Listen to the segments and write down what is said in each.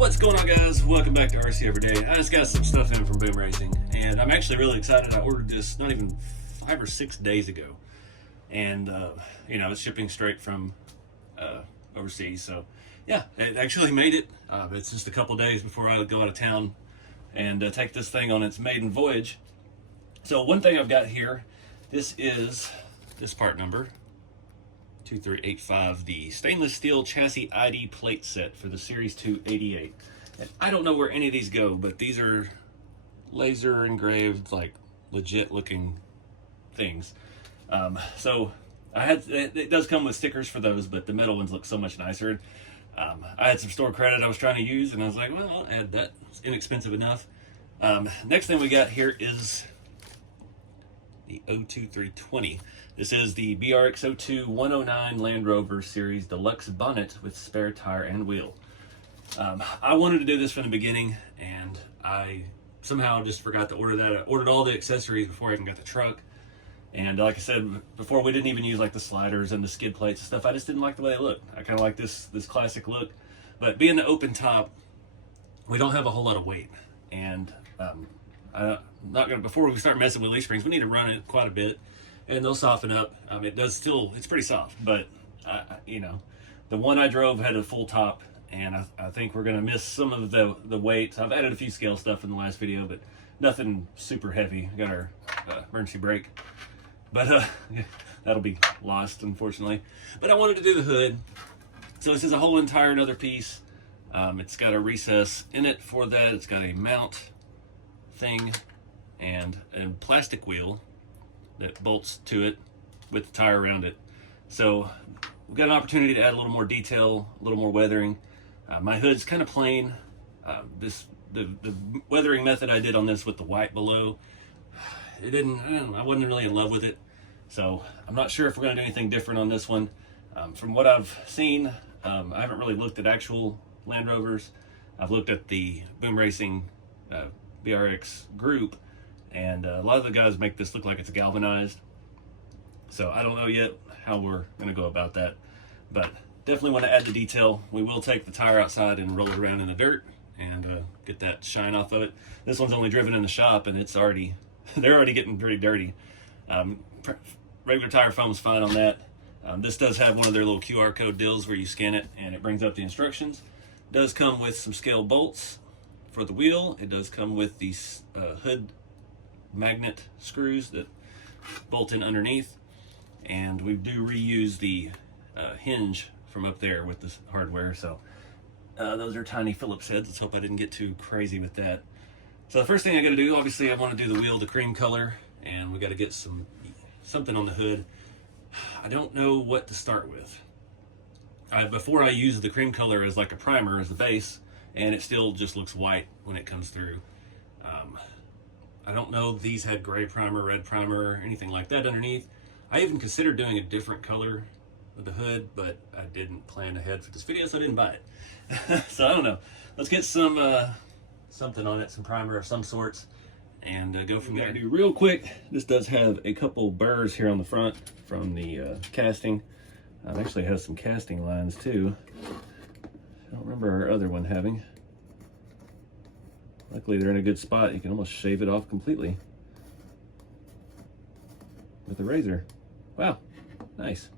What's going on, guys? Welcome back to RC Everyday. I just got some stuff in from Boom Racing, and I'm actually really excited. I ordered this not even 5 or 6 days ago, and it's shipping straight from overseas. So yeah, it actually made it. It's just a couple days before I go out of town and take this thing on its maiden voyage. So one thing I've got here, this is this part number 2385, the stainless steel chassis ID plate set for the Series 288. And I don't know where any of these go, but these are laser engraved, like legit looking things. So it does come with stickers for those, but the metal ones look so much nicer. I had some store credit I was trying to use, and I was like, well, I'll add that. It's inexpensive enough. Next thing we got here is the 02320. This is the BRX02 109 Land Rover Series Deluxe bonnet with spare tire and wheel. I wanted to do this from the beginning, and I somehow just forgot to order that. I ordered all the accessories before I even got the truck. And like I said before, we didn't even use like the sliders and the skid plates and stuff. I just didn't like the way they look. I kind of like this classic look. But being the open top, we don't have a whole lot of weight. And I'm not gonna, before we start messing with leaf springs, we need to run it quite a bit, and they'll soften up. It's pretty soft, but the one I drove had a full top, and I think we're gonna miss some of the weight. I've added a few scale stuff in the last video, but nothing super heavy. We got our emergency brake, but that'll be lost, unfortunately. But I wanted to do the hood, so this is a whole entire another piece. It's got a recess in it for that. It's got a mount thing and a plastic wheel that bolts to it with the tire around it. So we've got an opportunity to add a little more detail, a little more weathering. My hood's kind of plain. The weathering method I did on this with the white below, I wasn't really in love with it. So I'm not sure if we're gonna do anything different on this one. From what I've seen, I haven't really looked at actual Land Rovers. I've looked at the Boom Racing BRX group, and a lot of the guys make this look like it's galvanized. So I don't know yet how we're gonna go about that, but definitely want to add the detail. We will take the tire outside and roll it around in the dirt and get that shine off of it. This one's only driven in the shop, and they're already getting pretty dirty. Regular tire foam's fine on that. This does have one of their little QR code deals where you scan it and it brings up the instructions. It does come with some scale bolts for the wheel. It does come with these hood magnet screws that bolt in underneath, and we do reuse the hinge from up there with this hardware. So those are tiny Phillips heads. Let's hope I didn't get too crazy with that. So the first thing I got to do, obviously, I want to do the wheel the cream color, and we got to get something on the hood. I don't know what to start with. Before I use the cream color as like a primer as the base, and it still just looks white when it comes through. I don't know if these had gray primer, red primer, anything like that underneath. I even considered doing a different color with the hood, but I didn't plan ahead for this video, so I didn't buy it. So I don't know. Let's get some something on it, some primer of some sorts, and go from there. Do real quick, this does have a couple burrs here on the front from the casting. It actually has some casting lines too. I don't remember our other one having. Luckily they're in a good spot. You can almost shave it off completely with a razor. Wow, nice.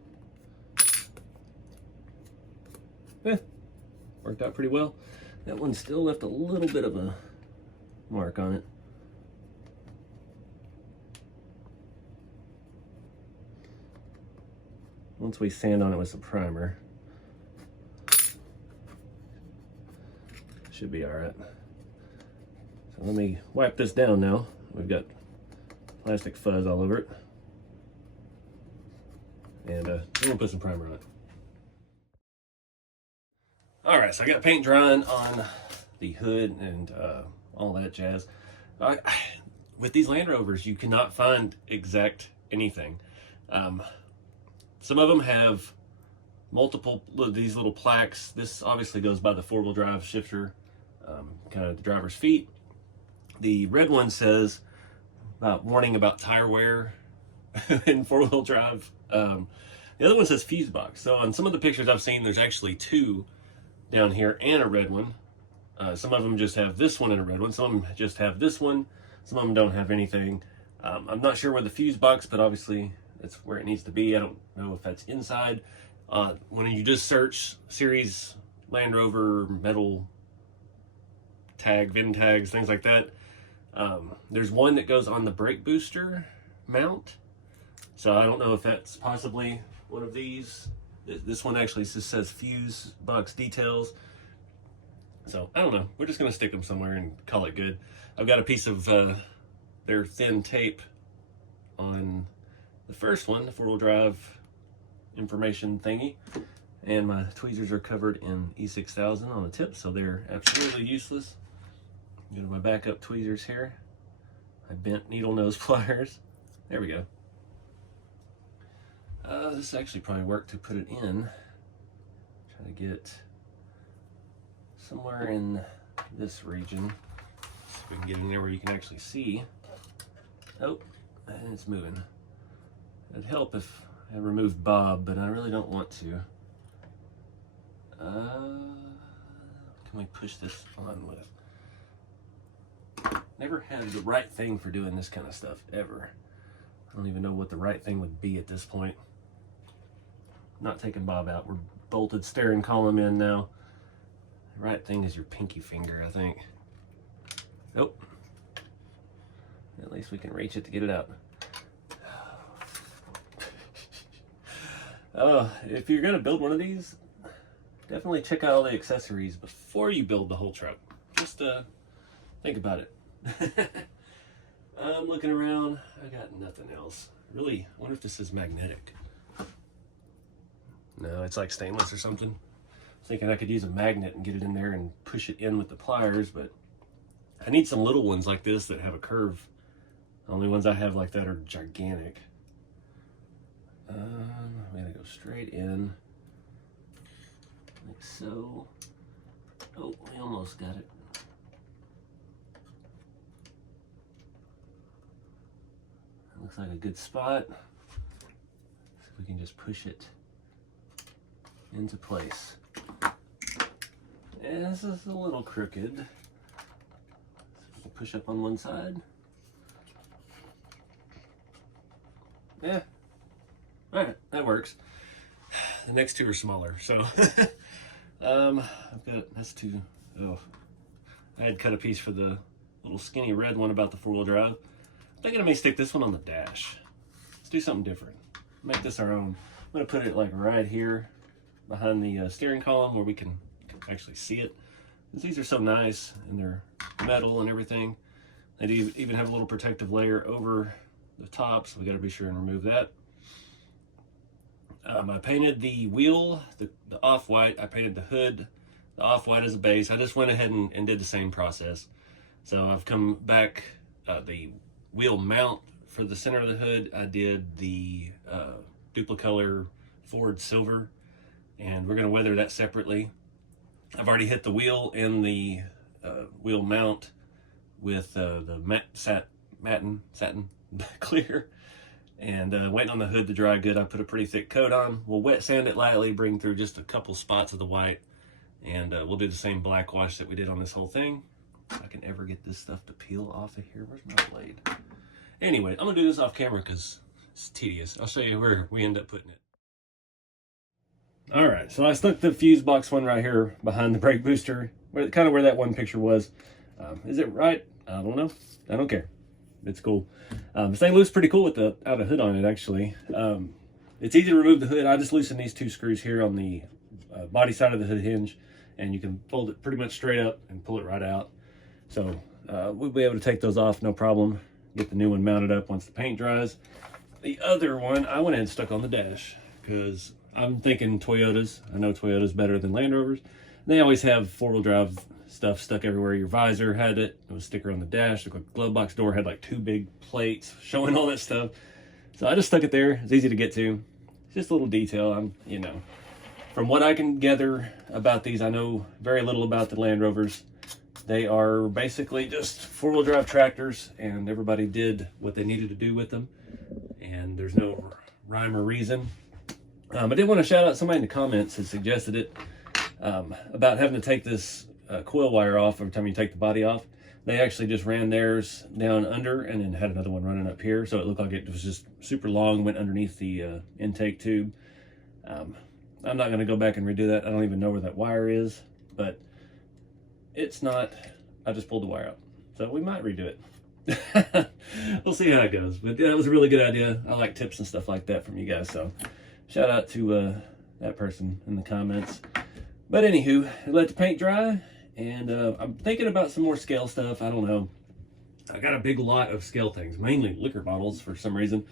Yeah, worked out pretty well. That one still left a little bit of a mark on it. Once we sand on it with some primer, should be all right. So let me wipe this down now. We've got plastic fuzz all over it. And then we'll put some primer on it. All right, so I got paint drying on the hood and all that jazz. With these Land Rovers, you cannot find exact anything. Some of them have multiple these little plaques. This obviously goes by the four-wheel drive shifter, kind of the driver's feet. The red one says warning about tire wear in four-wheel drive. The other one says fuse box. So on some of the pictures I've seen, there's actually two down here and a red one. Some of them just have this one and a red one. Some of them just have this one. Some of them don't have anything. I'm not sure where the fuse box, but obviously it's where it needs to be. I don't know if that's inside. When you just search series Land Rover metal tag, VIN tags, things like that, there's one that goes on the brake booster mount. So I don't know if that's possibly one of these. This one actually just says fuse box details. So I don't know. We're just gonna stick them somewhere and call it good. I've got a piece of their thin tape on the first one, the four-wheel drive information thingy, and my tweezers are covered in E6000 on the tip, so they're absolutely useless. Go to my backup tweezers here. I bent needle nose pliers. There we go. This actually probably worked to put it in. Try to get somewhere in this region. See if we can get in there where you can actually see. Oh, and it's moving. It'd help if I removed Bob, but I really don't want to. Can we push this on with? Never had the right thing for doing this kind of stuff, ever. I don't even know what the right thing would be at this point. Not taking Bob out. We're bolted steering column in now. The right thing is your pinky finger, I think. Nope. At least we can reach it to get it out. If you're gonna build one of these, definitely check out all the accessories before you build the whole truck. Just think about it. I'm looking around. I got nothing else. Really, I wonder if this is magnetic. No, it's like stainless or something. I was thinking I could use a magnet and get it in there and push it in with the pliers, but I need some little ones like this that have a curve. The only ones I have like that are gigantic. I'm gonna go straight in, like so. Oh, we almost got it. That looks like a good spot. See if we can just push it into place. And this is a little crooked. So we can push up on one side. Yeah. Alright, that works. The next two are smaller, so I've got, that's two. Oh, I had cut a piece for the little skinny red one about the four-wheel drive. I'm thinking I may stick this one on the dash. Let's do something different. Make this our own. I'm gonna put it like right here behind the steering column where we can actually see it. These are so nice, and they're metal and everything. They even have a little protective layer over the top, so we got to be sure and remove that. I painted the wheel, the off-white. I painted the hood, the off-white as a base. I just went ahead and did the same process. So I've come back, the wheel mount for the center of the hood, I did the duplicolor Ford silver, and we're going to weather that separately. I've already hit the wheel and the wheel mount with the satin clear, and waiting on the hood to dry good. I put a pretty thick coat on. We'll wet sand it lightly, bring through just a couple spots of the white, and we'll do the same black wash that we did on this whole thing. If I can ever get this stuff to peel off of here. Where's my blade? Anyway, I'm gonna do this off camera because it's tedious. I'll show you where we end up putting it. All right, so I stuck the fuse box one right here behind the brake booster, kind of where that one picture was. Is it right? I don't know. I don't care. It's cool. This thing looks pretty cool with the outer hood on it, actually. It's easy to remove the hood. I just loosened these two screws here on the body side of the hood hinge, and you can fold it pretty much straight up and pull it right out. So we'll be able to take those off, no problem. Get the new one mounted up once the paint dries. The other one, I went ahead and stuck on the dash because I'm thinking Toyotas. I know Toyota's better than Land Rovers. They always have four-wheel drive stuff stuck everywhere. Your visor had it. It was a sticker on the dash. The glove box door had like two big plates showing all that stuff. So I just stuck it there. It's easy to get to. It's just a little detail. You know, from what I can gather about these, I know very little about the Land Rovers. They are basically just four-wheel drive tractors, and everybody did what they needed to do with them. And there's no rhyme or reason. I did want to shout out somebody in the comments that suggested it about having to take this coil wire off every time you take the body off. They actually just ran theirs down under and then had another one running up here, so it looked like it was just super long, went underneath the intake tube. I'm not going to go back and redo that. I don't even know where that wire is, but it's not. I just pulled the wire out, so we might redo it. We'll see how it goes, but that was a really good idea. I like tips and stuff like that from you guys, so shout out to that person in the comments. But anywho, let the paint dry, and I'm thinking about some more scale stuff. I don't know. I got a big lot of scale things, mainly liquor bottles for some reason.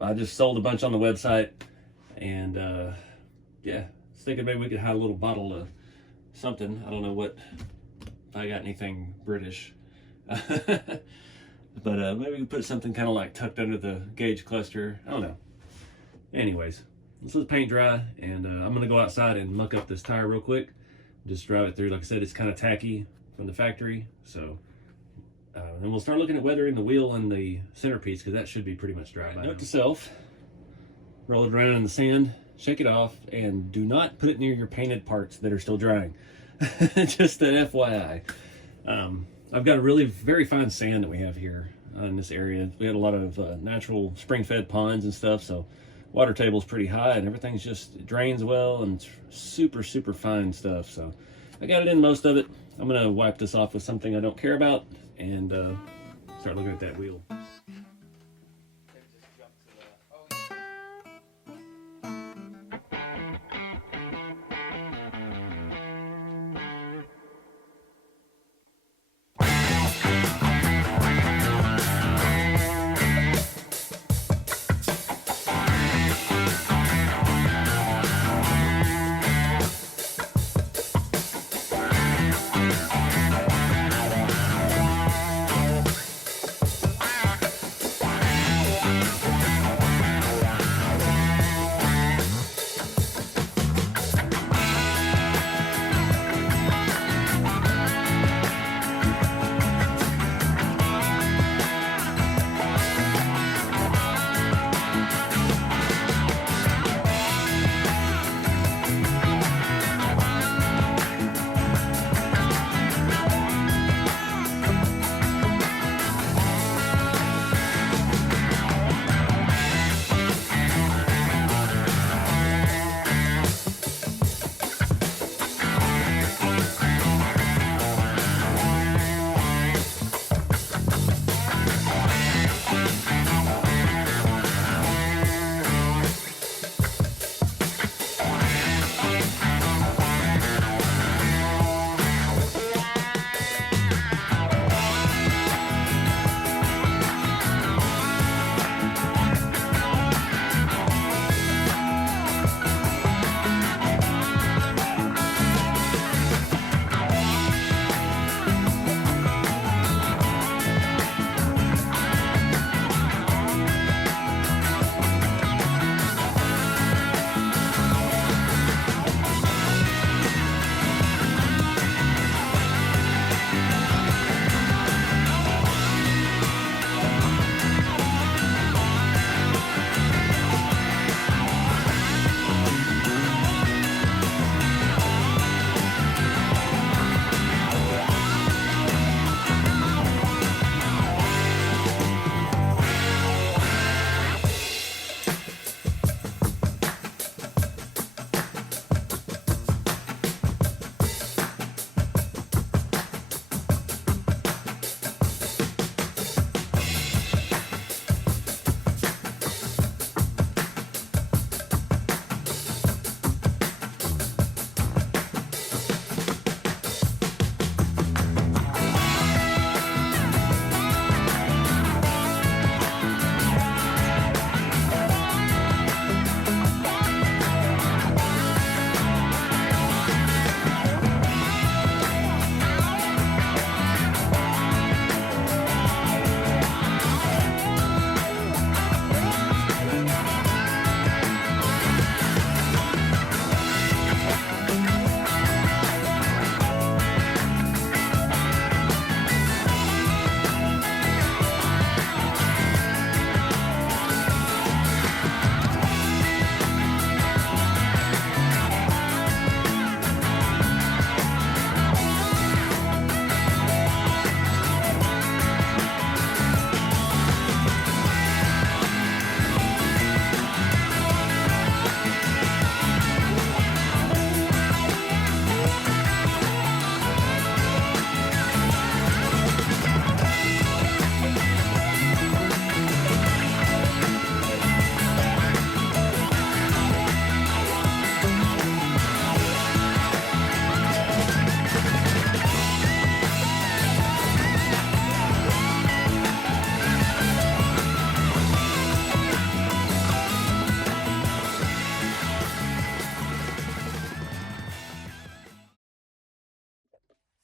I just sold a bunch on the website, and yeah, I was thinking maybe we could hide a little bottle of something. I don't know what, if I got anything British. But maybe we can put something kind of like tucked under the gauge cluster. I don't know. Anyways, let's let the paint dry, and I'm gonna go outside and muck up this tire real quick. Just drive it through. Like I said, it's kind of tacky from the factory, so then we'll start looking at weathering the wheel and the centerpiece, because that should be pretty much dry. Note to self: roll it around in the sand, shake it off, and do not put it near your painted parts that are still drying. Just an FYI. I've got a really very fine sand that we have here in this area. We had a lot of natural spring-fed ponds and stuff, so water table's pretty high, and everything's just, it drains well, and it's super, super fine stuff. So I got it in most of it. I'm gonna wipe this off with something I don't care about, and start looking at that wheel.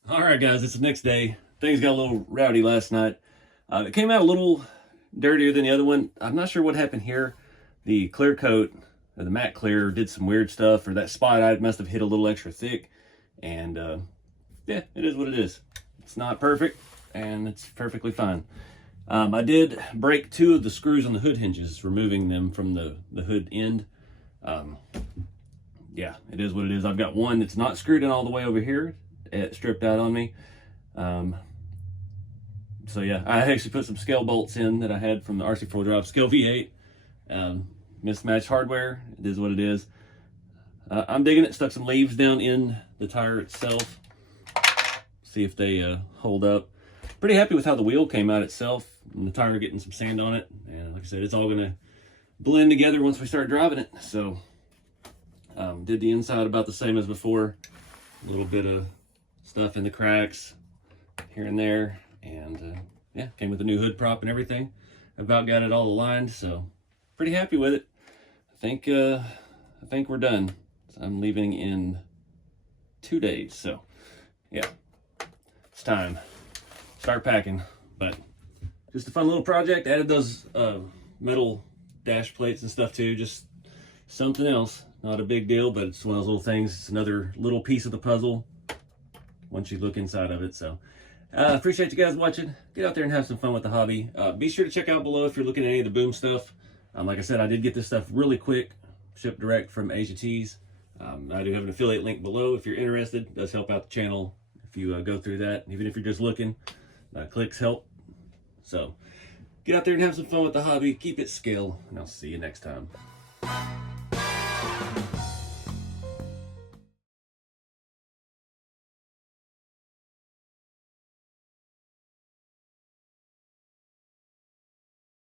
All right, guys, it's the next day. Things got a little rowdy last night. It came out a little dirtier than the other one. I'm not sure what happened here. The clear coat, or the matte clear, did some weird stuff, or that spot I must have hit a little extra thick. And yeah, it is what it is. It's not perfect, and it's perfectly fine. I did break 2 of the screws on the hood hinges, removing them from the hood end. Yeah, it is what it is. I've got one that's not screwed in all the way over here. It stripped out on me. So yeah, I actually put some scale bolts in that I had from the RC4 Drive Scale V8. Mismatched hardware. It is what it is. I'm digging it. Stuck some leaves down in the tire itself. See if they hold up. Pretty happy with how the wheel came out itself. And the tire getting some sand on it. And like I said, it's all going to blend together once we start driving it. So did the inside about the same as before. A little bit of stuff in the cracks here and there. And yeah, came with a new hood prop and everything. About got it all aligned, so pretty happy with it. I think we're done. So I'm leaving in 2 days, so yeah, it's time. Start packing. But just a fun little project. Added those metal dash plates and stuff too. Just something else. Not a big deal, but it's one of those little things. It's another little piece of the puzzle once you look inside of it. So appreciate you guys watching. Get out there and have some fun with the hobby. Be sure to check out below if you're looking at any of the Boom stuff. Like I said, I did get this stuff really quick, shipped direct from Asia Tees. I do have an affiliate link below if you're interested. It does help out the channel if you go through that. Even if you're just looking, clicks help. So get out there and have some fun with the hobby. Keep it scale, and I'll see you next time.